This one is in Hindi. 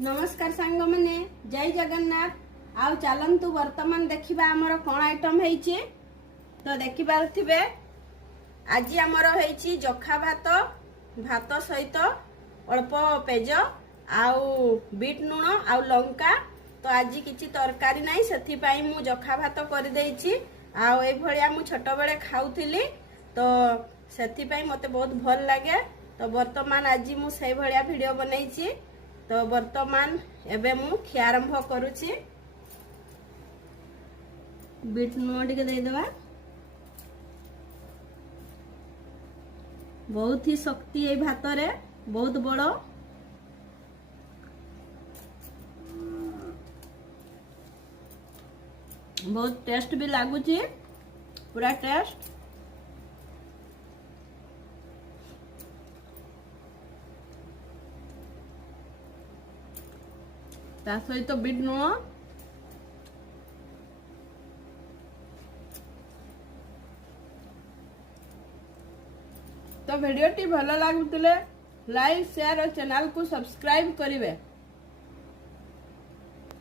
नमस्कार सांग मैंने जय जगन्नाथ। आउ चलतु वर्तमान देखा आमर कौन आइटम है तो देखिपे आज आमर है जखा भात भात सहित अल्प पेज आउ बीट लुण आउ लंका। तो आज किसी तरकारी ना से मु जखा भात कर छोट बेले खाऊली तो से मते बहुत भल लगे। तो वर्तमान आज मुझे भाया वीडियो बनई तो वर्तमान एबे मु खिया आरंभ करुची। बीट लुण टिके देदेबा। बहुत ही शक्ति ये भात रे बहुत बड़। बहुत टेस्ट भी लगुची पूरा टेस्ट। ता सहित बीट लुण तो वीडियो टी भल लगुले लाइक शेयर और चैनल को सब्सक्राइब करेंगे।